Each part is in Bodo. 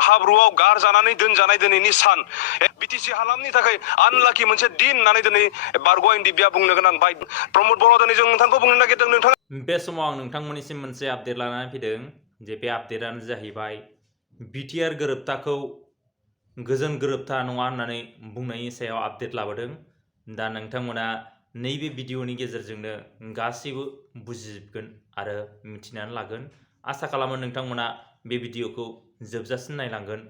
हाब्रुआव गारजानानै दोनजानाय दिनैनि सान बिटिसि हालामनि थाखाय आनलाखि मोनसे दिन होननानै दिनै बारग' एनडिएफबि बुंनो गोनां बाय प्रमद बर' दिनै जों नोंथांखौ बुंनो नागिरदों नोंथाङा बे समाव आं नोंथांमोननिसिम मोनसे आपडेट लानानै फैदों जे बे आपडेटानो जाहैबाय बिटिआर गोरोबथाखौ गोजोन गोरोबथा नङा होननानै बुंनायनि सायाव आपडेट लाबोदों। दा नोंथांमोना नैबे भिडिअनि गेजेरजोंनो गासैबो बुजिजोबगोन आरो मिथिनानै लागोन। आसा खालामो नोंथांमोना बे भिडिअखौ जोबजासिम नायलांगोन।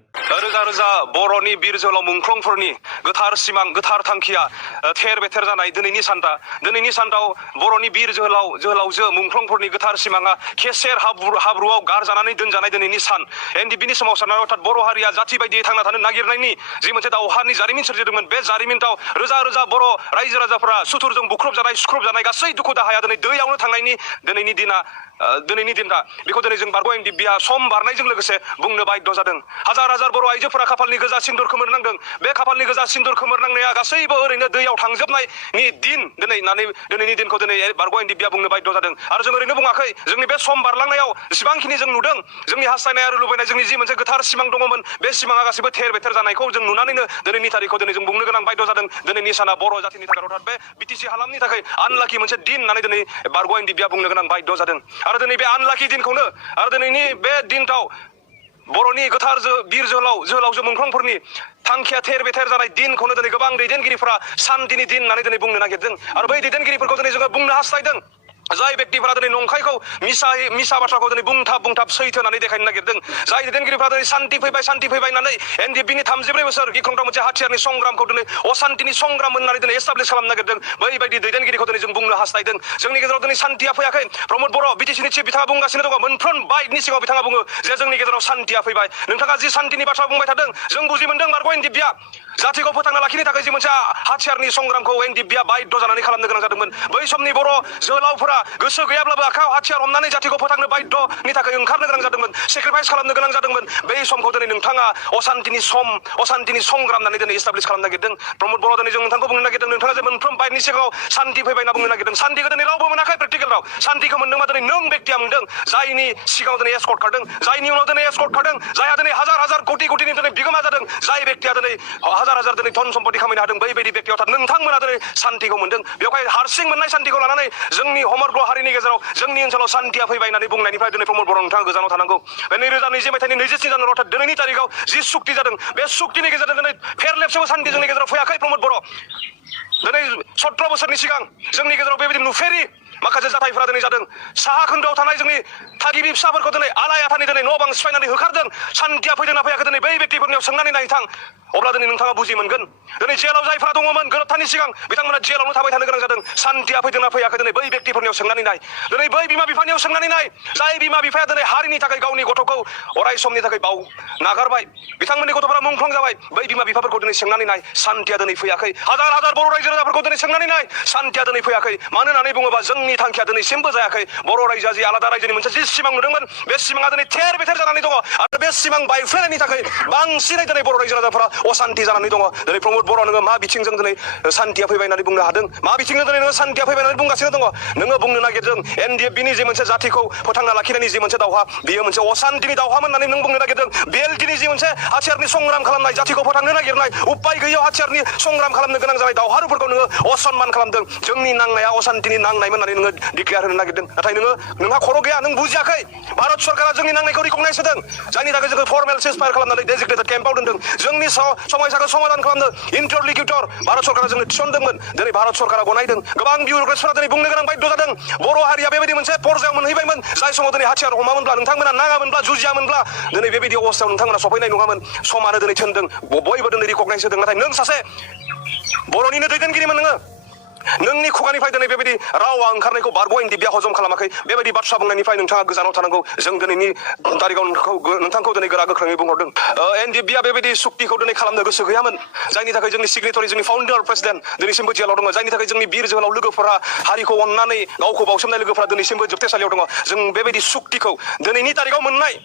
रोजा रोजा बर'नि बिर जोहोलाव मुंख्लंफोरनि गोथार सिमां गोथार थांखिया थेर बेथेर जानाय दिनैनि सानदाव बर'नि बिर जोहोलावजो मुंख्लंफोरनि गोथार सिमाङा केसेर हाब्रुआव गारजानानै दोनजानाय दिनैनि सान एनडिएफबिनि सोमावसारनाय अर्थात बर' हारिया जाथि बायदियै थांना थानो नागिरनायनि जि मोनसे दावहानि जारिमिन सोरजिदोंमोन बे जारिमिनाव रोजा रोजा बर' रायजो राजाफोरा सुथुरजों बुख्रुबजानाय सुख्रुबजानाय गासै दुखु दाहाया दिनै दैयावनो थांनायनि दिनैनि दिना बेखौ दिनै जों बारग' एनडिएफबिआ सम बारनायजों लोगोसे बुंनो बाध्य जादों। हाजार हाजार बर' आइजोफोरा खाफालनि गोजा सिन्दुर खोमोरनांदों। बे खाफालनि गोजा सिन्दुर खोमोरनांनाया गासैबो ओरैनो दैयाव थांजोबनायनि दिन दिनैनि दिनखौ दिनै बारग' एनडिएफबिआ बुंनो बाध्य जादों। आरो जों ओरैनो बुङाखै जोंनि बे सम बारलांनायाव जेसेबांखिनि जों नुदों जोंनि हास्थायनाय आरो लुबैनाय जोंनि जि मोनसे गोथार सिमां दङमोन बे सिमाङा गासैबो थेर बेथेर जानायखौ जों नुनानैनो दिनैनि थारिखखौ दिनै जों बुंनो गोनां बाध्य जादों। दिनैनि साना बर' जाथिनि थाखाय अर्थात बे बिटिसि हालामनि थाखाय आनलाखि मोनसे दिन होननानै दिनै बारग' एनडिएफबिआ बुंनो गोनां बाध्य जादों। आरो दिनै बे आनलाखि दिनखौनो आरो दिनैनि बे दिनआव बर'नि गोथार बिर जोहोलावजो मुंख्लंफोरनि थांखिया थेर बेथेर जानाय दिनखौनो दिनै गोबां दैदेनगिरिफोरा सान्तिनि दिन होननानै दिनै बुंनो नागिरदों। आरो बै दैदेनगिरिफोरखौ दिनै जोङो बुंनो हास्थायदों जाय व्यक्तिफोरा दिनै नंखायखौ मिसा बाथ्राखौ दिनै बुंथाब सैथो होननानै देखायनो नागिरदों। जाय दैदेनगिरिफोरा दिनै सान्ति फैबाय होननानै एनडिएफबिनि 34 बोसोर गिख्रंथाव मोनसे हाथियारनि संग्रामखौ दिनै असान्तिनि संग्राम होननानै दिनै एस्टाब्लिश खालामनो नागिरदों। बैबायदि दैदेनगिरिखौ दिनै जों बुंनो हास्थायदों। जोंनि गेजेराव दिनै सान्तिया फैयाखै। प्रमद बर' बिटिसिनि चिफ बिथाङा बुंगासिनो दङ मोनफ्रोम बाइकनि सिगाङाव बिथाङा बुङो जे जोंनि गेजेराव सान्तिया फैबाय। नोंथाङा जि सान्तिनि बाथ्रा बुंबाय थादों जों बुजि मोनदों बारग' एनडिएफबिआ जातिखौ फोथांना लाखिनो थाखाय जि मोनसे हाथियारनि संग्रामखौ एनडिएफबिआ बाध्य जानानै खालामनो गोनां जादोंमोन। बै समनि बर' जोहोलावफोरा गोसो गैयाब्लाबो आखायाव हाथियार हमनानै जातिखौ फोथांनो बाध्यनि थाखाय ओंखारनो गोनां जादोंमोन। सेक्रिफाइस खालामनो गोनां जादोंमोन। बै समखौ दिनै नोंथाङा असान्तिनि संग्राम होननानै दिनै एस्टाब्लिश खालामनो नागिरदों। प्रमद बर' दिनै जों नोंथांखौ बुंनो नागिरदों नोंथाङा जे मोनफ्रोम बाइकनि सिगाङाव सान्ति फैबाय होनना बुंनो नागिरदों। सान्तिखौ दिनै रावबो मोनाखै प्रेक्टिकेल राव। सान्तिखौ मोनदोंबा दिनै नों व्यक्तिया मोनदों जायनि सिगाङाव दिनै एस्कर्ट खारदों जायनि उनाव दिनै एस्कर्ट खारदों जायहा दिनै हाजार हाजार कोटिनि दिनै बिगोमा जादों जाय व्यक्तिया दिनै हाजार हाजार दिनै धन सम्पति खामायनो हादों बैबायदि व्यक्तियाव नोंथांमोना दिनै सान्तिखौ मोनदों। बेवहाय हारसिं मोननाय सान्तिखौ लानानै जोंनि समग्र हारिनि गेजेराव जोंनि ओनसोलाव सान्तिया फैबाय होननानै बुंनायनिफ्राय दिनै प्रमद बर' नोंथाङा गोजानाव थानांगौ। 2020 मायथाइनि 27 जानुवारि अर्थात दिनैनि तारिखआव जि सुक्ति जादों बे सुक्तिनि गेजेरजों दिनै फेरलेबसेबो सान्ति जोंनि गेजेराव फैयाखै। प्रमद बर' दिनै 17 बोसोरनि सिगां जोंनि गेजेराव बेबायदि नुफेरि माखासे जाथायफोरा दिनै जादों। साहा खोन्दोआव थानाय जोंनि थागिबि फिसाफोरखौ दिनै आलाय आथानि दिनै न' बां सिफायनानै होखारदों। सान्तिया फैदोंना फैयाखै दिनै बै व्यक्तिफोरनियाव सोंनानै नायथां अब्ला दिनै नोंथाङा बुजि मोनगोन। दिनै जेलाव जायफ्रा दङमोन गोरोबथानि सिगां बिथांमोना जेलावनो थाबाय थानो गोनां जादों। सान्तिया फैदोंना फैयाखै दिनै बै व्यक्तिफोरनियाव सोंनानै नाय। दिनै बै बिमा बिफानियाव सोंनानै नाय जाय बिमा बिफाया दिनै हारिनि थाखाय गावनि गथ'खौ अराय समनि थाखाय नागारबाय बिथांमोननि गथ'फोरा मुंख्लं जाबाय। बै बिमा बिफाफोरखौ दिनै सोंनानै नाय सान्तिया दिनै फैयाखै। हाजार हाजार बर' रायजो राजाफोरखौ दिनै सोंनानै नाय सान्तिया दिनै फैयाखै। मानो होननानै बुङोबा जोंनि थांखिया दिनैसिमबो जायाखै। बर' रायजोआ जि आलादा रायजोनि मोनसे जि सिमां नुदोंमोन बे सिमाङा दिनै थेर बेथेर जानानै दङ। आरो बे सिमां बायफ्लेनायनि थाखाय बांसिनै दिनै बर' रायजो राजाफोरा असान्ति जानानै दङ। दिनै प्रमद बर' नोङो मा बिथिंजों दिनै सान्तिया फैबाय होननानै बुंनो हादों? मा बिथिंजों दिनै नोङो सान्तिया फैबाय होननानै बुंगासिनो दङ? नोङो बुंनो नागिरदों एनडिएफबिनि जि मोनसे जातिखौ फोथांना लाखिनायनि जि मोनसे दावहा बेयो मोनसे असान्तिनि दावहामोन होननानै नों बुंनो नागिरदों। बिएलटिनि जि मोनसे हाथियारनि संग्राम खालामनाय जातिखौ फोथांनो नागिरनाय उपाय गैयैयाव हाथियारनि संग्राम खालामनो गोनां जानाय दावहारुफोरखौ नोङो असनमान खालामदों। जोंनि नांनाया असान्तिनि नांनायमोन होननानै नोङो डिक्लेयार होनो नागिरदों। नाथाय नोंहा खर' गैया नों बुजियाखै। भारत सरकारा जोंनि नांनायखौ रिकगनाइज होदों जायनि थाखाय जोङो फर्मेल सिजफायार खालामनानै डेजिगनेटेड केम्पआव दोनदों। जोंनि समयसाखौ समाधान खालामनो इन्टारलिकिउटर भारत सरकारा जोंनो थिसनदोंमोन। दिनै भारत सरकारा गनायदों। गोबां बिउर'क्रेट्सफोरा दिनै बुंनो गोनां बाध्य जादों। बर' हारिया बेबायदि मोनसे पर्जायाव मोनहैबायमोन जाय समाव दिनै हाथियार हमामोनब्ला नोंथांमोना नाङामोनब्ला जुजियामोनब्ला दिनै बेबायदि अबस्थायाव नोंथांमोना सफैनाय नङामोन। समानो दिनै थिनदों बयबो दिनै रिकगनाइज होदों। नाथाय नों सासे बर'निनो दैदेनगिरिमोन। नोंनि खुगानिफ्राय दिनै बेबायदि रावा ओंखारनायखौ बारग' एनडिएफबिआ हजम खालामाखै। बेबायदि बाथ्रा बुंनायनिफ्राय नोंथाङा गोजानाव थानांगौ। जों दिनैनि तारिखआव नोंथांखौ दिनै गोरा गोख्रोङै बुंहरदों। एनडिएफबिआ बेबायदि सुक्तिखौ दिनै खालामनो गोसो गैयामोन जायनि थाखाय जोंनि सिगनेटरि जोंनि फाउन्डार प्रेसिडेन्ट दिनैसिमबो जेलाव दङ। जायनि थाखाय जोंनि बिर जोहोलाव लोगोफोरा हारिखौ अननानै गावखौ बावसोमनाय लोगोफोरा दिनैसिमबो जोबथेसालियाव दङ। जों बेबायदि सुक्तिखौ दिनैनि तारिखआव मोननाय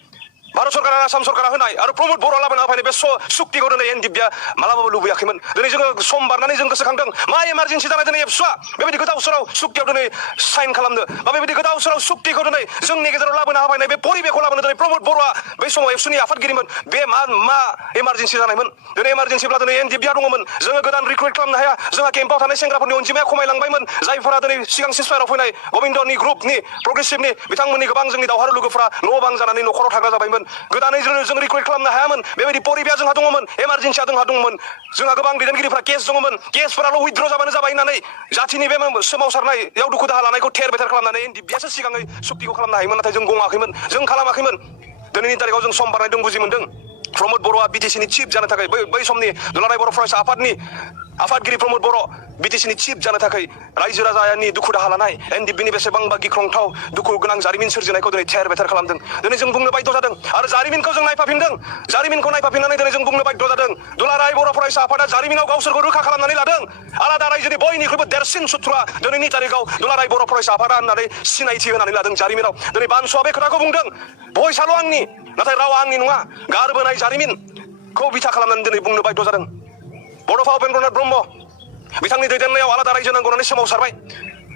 भारत सरकारा आसाम सरकारा होनाय आरो प्रमद बर' लाबोना होफैनाय बे सुक्तिखौ दिनै एनडिएफबिआ मालाबाबो लुबैयाखैमोन। दिनै जोङो सम बारनानै जों गोसोखांदों मा इमारजेन्सि जानाय दिनै एबसुआ बेबायदि गोदाव सोराव सुक्तियाव दिनै साइन खालामनो बा बेबायदि गोदाव सोराव सुक्तिखौ दिनै जोंनि गेजेराव लाबोना होफैनाय बे परिबेखौ लाबोनो दिनै प्रमद बर'आ बै समाव एबसुनि आफादगिरिमोन। बे मा इमारजेन्सि जानायमोन? दिनै इमारजेन्सिब्ला दिनै एनडिएफबिआ दङमोन। जोङो गोदान रिक्रुइट खालामनो हाया। जोंहा केम्पआव थानाय सेंग्राफोरनि अनजिमाया खमायलांबायमोन। जायफोरा दिनै सिगां सिसपायाराव फैनाय गबिन्दनि ग्रुपनि प्रग्रेसिभनि बिथांमोननि गोबां जोंनि दावहारु लोगोफोरा न' बां जानानै न'खराव थाग्रा जाबायमोन। गोदानै जों रिक्रुइट खालामनो हायामोन। बेबायदि परिबेया जोंहा दङमोन। इमारजेन्सिया जोंहा दङमोन। जोंहा गोबां दैदेनगिरिफ्रा केस दङमोन। केसफोराल' उइथड्र जाबानो जाबाय होननानै जाथिनि बे सोमावसारनायाव दुखु दाहा लानायखौ थेर बेथेर खालामनानै एनडिएफबिआसो सिगाङै सुक्तिखौ खालामनो हायोमोन। नाथाय जों गङाखैमोन। जों खालामाखैमोन। दिनैनि तारिखाव जों सम बारनाय दं बुजि मोनदों। प्रमद बर'आ बिटिसिनि चिफ जानो थाखाय बै समनि दुलाराय बर' फरायसा आफादनि आफादगिरि प्रमद बर' बिटिसिनि चिफ जानो थाखाय रायजो राजानि दुखु दाहा लानाय एनडिएफबिनि बेसेबांबा गिख्रंथाव दुखु गोनां जारिमिन सोरजिनायखौ दिनै थेर बेथेर खालामदों। दिनै जों बुंनो बाध्य जादों आरो जारिमिनखौ जों नायफाफिनदों। जारिमिनखौ नायफाफिननानै दिनै जों बुंनो बाध्य जादों। दुलाराय बर' फरायसा आफादा जारिमिनाव गावसोरखौ रोखा खालामनानै लादों। आलादा रायजोनि बयनिख्रुइबो देरसिन सुथुरा दिनैनि तारिखाव दुलाराय बर' फरायसा आफादा होननानै सिनायथि होनानै लादों जारिमिनाव। दिनै बानसुआ बे खोथाखौ बुंदों भइसआल' आंनि नाथाय रावा आंनि नङा। गारबोनाय जारिमिनखौ बिथा खालामनानै दिनै बुंनो बाध्य जादों। बड'फा उपेन्द्रनाथ ब्रह्म बिथांनि दैदेननायाव आलादा रायजो नांगौ होननानै सोमावसारबाय।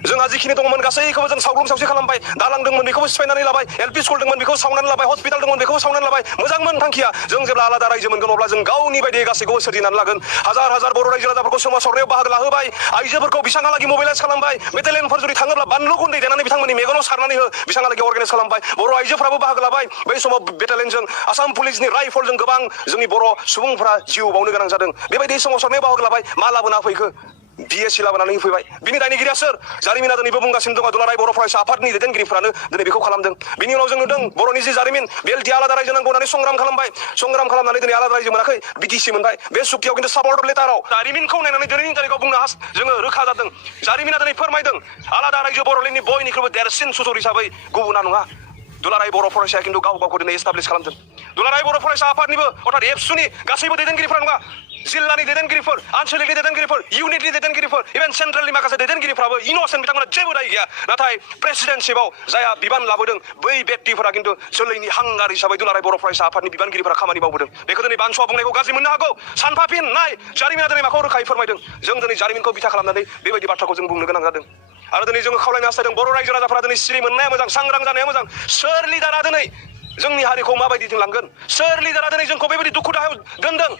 जोंहा जिखिनि दङमोन गासैखौबो जों सावग्लुं सावस्रि खालामबाय। दालां दंमोन बेखौबो सिफायनानै लाबाय। एलपि स्कुल दंमोन बेखौ सावनानै लाबाय। हस्पिटाल दंमोन बेखौबो सावनानै लाबाय। मोजांमोन थांखिया। जों जेब्ला आलादा रायजो मोनगोन अब्ला जों गावनि बायदियै गासैखौबो सोरजिनानै लागोन। हाजार हाजार बर' रायजो राजाफोरखौ सोमावसारनायाव बाहागो लाहोबाय। आइजोफोरखौ बिसांहालागि मोबिलाइज खालामबाय। बेटेलियनफोर जुदि थाङोब्ला बानलु गुन्दै देनानै बिथांमोननि मेगनाव सारनानै हो बिसांहालागि अर्गानाइज खालामबाय। बर' आइजोफ्राबो बाहागो लाबाय। बै समाव बेटेलियनजों आसाम पुलिसनि राइफलजों गोबां जोंनि बर' सुबुंफोरा जिउ बावनो गोनां जादों। बेबायदि सोमावसारनायाव बाहागो लाबाय। मा लाबोना फैखो? बिएसि लाबोनानै होफैबाय। बिनि दायनिगिरिया सोर? जारिमिना दिनैबो बुंगासिनो दङ। दुलाराय बर' फरायसा आफादनि दैदेनगिरिफ्रानो दिनै बेखौ खालामदों। बिनि उनाव जों नुदों बर'नि जि जारिमिन बेलटि आलादा रायजो नांगौ होननानै संग्राम खालामबाय। संग्राम खालामनानै दिनै आलादा रायजो मोनाखै बिटिसि मोनबाय। बे सुक्तियाव खिन्थु सापर्ट लेटाराव जारिमिनखौ नायनानै दिनैनि तारिखाव बुंनो जोङो रोखा जादों। जारिमिना दिनै फोरमायदों आलादा रायजो बर'लेण्डनि बयनिख्रुइबो देरसिन सुथुर हिसाबै गुबुना नङा। दुलाराय बर' फरायसाया खिन्थु गाव गावखौ दिनै एस्टाब्लिश खालामदों। दुलाराय बर' फरायसा आफादनिबो अर्थात एबसुनि गासैबो दैदेनगिरिफ्रा नङा। जिल्लानि दैदेनगिरिफोर, आनसलिकनि दैदेनगिरिफोर, इउनिटनि दैदेनगिरिफोर, इभेन सेन्ट्रेलनि माखासे दैदेनगिरिफ्राबो इन'सेन्ट बिथांमोना जेबो दाय गैया। नाथाय प्रेसिडेन्टशिपआव जायहा बिबान लाबोदों बै व्यक्तिफोरा खिन्थु जोलैनि हांगार हिसाबै दुलाराय बर' फरायसा आफादनि बिबानगिरिफोरा खामानि मावबोदों। बेखौ दिनै बानसुआ बुंनायखौ गाज्रि मोननो हागौ। सानफाफिन नाय जारिमिना दिनै माखौ रोखायै फोरमायदों। जों दिनै जारिमिनखौ बिथा खालामनानै बेबायदि बाथ्राखौ जों बुंनो गोनां जादों। आरो दिनै जोङो खावलायनो हास्थायदों बर' रायजो राजाफोरा दिनै सिरि मोननाया मोजां, सांग्रां जानाया मोजां। सोर लिडारा दिनै जोंनि हारिखौ माबायदि लांगोन? सोर लिडारा दिनै जोंखौ बेबायदि दुखु दाहायाव दोनदों?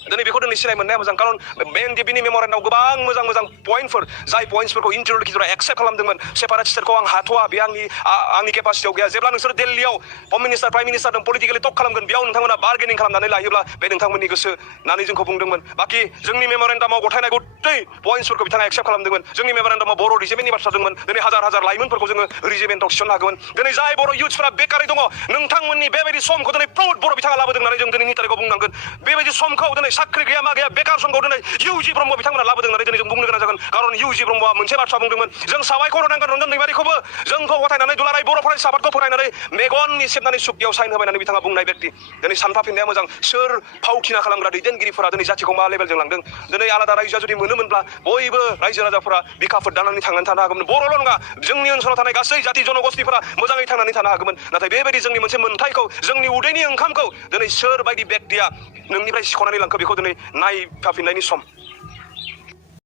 दिनै बेखौ दिनै सिनाय मोननाया मोजां। खारन बे एनडिएफबिनि मेम'रेन्डामाव गोबां मोजां मोजां पइन्टफोर जाय पइन्टसफोरखौ इन्टारल'किटरा एक्सेप्ट खालामदोंमोन। सेपारेट स्टेटखौ आं हाथ'वा, बे आंनि केपासिटियाव गैया। जेब्ला नोंसोर दिल्लीयाव हम मिनिस्टार प्राइम मिनिस्टारजों पलिटिकेलि टक खालामगोन बेयाव नोंथांमोना बार्गेनिं खालामनानै लायोब्ला बे नोंथांमोननि गोसो होननानै जोंखौ बुंदोंमोन। बाखि जोंनि मेम'रेन्डामाव गथायनाय गथै पइन्टसफोरखौ बिथाङा एक्सेप्ट खालामदोंमोन। जोंनि मेम'रेन्डामाव बर' रिजिमेन्टनि बाथ्रा दंमोन। दिनै हाजार हाजार लाइमोनफोरखौ जोङो रिजिमेन्टआव थिसननो हागौमोन। दिनै जाय बर' इउथ्सफोरा बेकारै दङ नोंथांमोननि बेबायदि समखौ दिनै प्रमद बर' बिथाङा लाबोदों होननानै जों दिनैनि तारिखाव बुंनांगोन। बेबायदि समखौ दिनै साख्रि गैया मा गैया बेकार समखौ दिनै इउजि ब्रह्म बिथांमोना लाबोदों होननानै दिनै जों बुंनो गोनां जागोन। खारन इउजि ब्रह्मआ मोनसे बाथ्रा बुंदोंमोन। जों साबायखर होनांगोन रन्जन दैमारिखौबो जोंखौ गथायनानै दुलाराय बर' फरायसा आफादखौ फरायनानै मेगननि सेबनानै सुक्तियाव साइन होबाय होननानै बिथाङा बुंनाय व्यक्ति। दिनै सानफाफिननाया मोजां। सोर फावथिना खालामग्रा दैदेनगिरिफोरा दिनै जाथिखौ मा लेभेलजों लांदों? दिनै आलादा रायजोआ जुदि मोनोमोनब्ला बयबो रायजो राजाफोरा बिखाफोर दानानै थांनानै थानो हागौमोन। बर'ल' नङा जोंनि ओनसोलाव थानाय गासै जाथि जनगोष्ठीफोरा मोजाङै थांनानै थानो हागौमोन। नाथाय बेबायदि जोंनि मोनसे मोन्थायखौ जोंनि उदैनि ओंखामखौ दिनै सोर बायदि व्यक्तिया नोंनिफ्राय सिख'नानै लांखो बेखौ दिनै नायफाफिननायनि सम।